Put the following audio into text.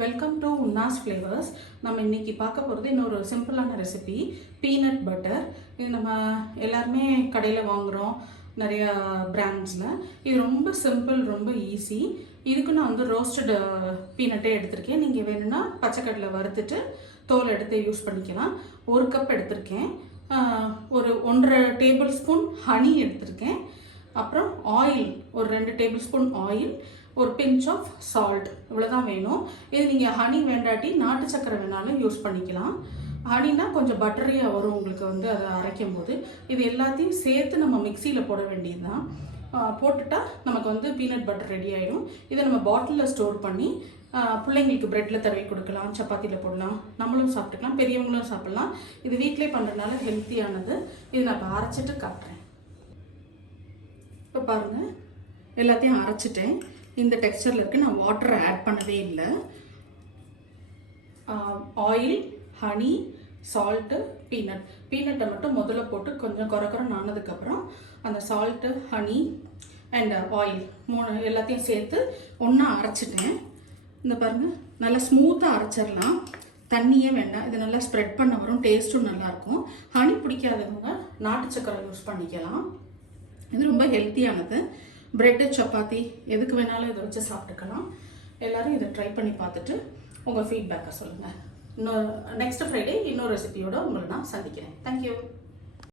Welcome to உன்னாஸ் flavours. நம்ம இன்றைக்கி பார்க்க போகிறது இன்னொரு சிம்பிளான ரெசிபி, பீனட் பட்டர். இது நம்ம எல்லாருமே கடையில் வாங்குகிறோம் நிறையா பிராண்ட்ஸில். இது ரொம்ப சிம்பிள், ரொம்ப ஈஸி. இதுக்கு நான் வந்து ரோஸ்டட் பீனட்டே எடுத்திருக்கேன். நீங்கள் வேணும்னா பச்சைக்கடலை வறுத்துட்டு தோல் எடுத்து யூஸ் பண்ணிக்கலாம். 1 கப் எடுத்திருக்கேன். ஒரு 1.5 டேபிள் ஸ்பூன் ஹனி எடுத்திருக்கேன். அப்புறம் ஆயில், ஒரு 2 டேபிள் ஸ்பூன் ஆயில், ஒரு பிஞ்ச் ஆஃப் சால்ட், இவ்வளோதான் வேணும். இது நீங்கள் ஹனி வேண்டாட்டி நாட்டு சக்கரை வேணாலும் யூஸ் பண்ணிக்கலாம். ஹனினா கொஞ்சம் பட்டரியாக வரும் உங்களுக்கு வந்து அதை அரைக்கும் போது. இது எல்லாத்தையும் சேர்த்து நம்ம மிக்சியில் போட வேண்டியது தான். போட்டுட்டா நமக்கு வந்து பீனட் பட்டர் ரெடி ஆகிடும். இதை நம்ம பாட்டிலில் ஸ்டோர் பண்ணி பிள்ளைங்களுக்கு ப்ரெட்டில் தடவி கொடுக்கலாம், சப்பாத்தியில் போடலாம், நம்மளும் சாப்பிட்டுக்கலாம், பெரியவங்களும் சாப்பிட்லாம். இது வீட்டிலே பண்ணுறதுனால ஹெல்த்தியானது. இது நான் இப்போ அரைச்சிட்டு காட்டுறேன். இப்போ பாருங்கள், எல்லாத்தையும் அரைச்சிட்டேன். இந்த டெக்ஸ்சரில் இருக்குது. நான் வாட்டரை ஆட் பண்ணவே இல்லை. ஆயில், ஹனி, சால்ட்டு, பீனட்டை மட்டும் முதல்ல போட்டு கொஞ்சம் குறைக்குறன்னு ஆனதுக்கப்புறம் அந்த சால்ட்டு, ஹனி அண்ட் ஆயில் 3 எல்லாத்தையும் சேர்த்து ஒன்றா அரைச்சிட்டேன். இந்த பாருங்கள், நல்லா ஸ்மூத்தாக அரைச்சிடலாம், தண்ணியே வேண்டாம். இது நல்லா ஸ்ப்ரெட் பண்ண வரும், டேஸ்ட்டும் நல்லாயிருக்கும். ஹனி பிடிக்காதவங்க நாட்டு சக்கரை யூஸ் பண்ணிக்கலாம். இது ரொம்ப ஹெல்த்தியானது. ப்ரெட்டு, சப்பாத்தி எதுக்கு வேணாலும் இதை வச்சு சாப்பிட்டுக்கலாம். எல்லோரும் இதை ட்ரை பண்ணி பார்த்துட்டு உங்கள் ஃபீட்பேக்கை சொல்லுங்கள். நெக்ஸ்ட் ஃப்ரைடே இன்னொரு ரெசிபியோடு உங்களை நான் சந்திக்கிறேன். தேங்க்யூ.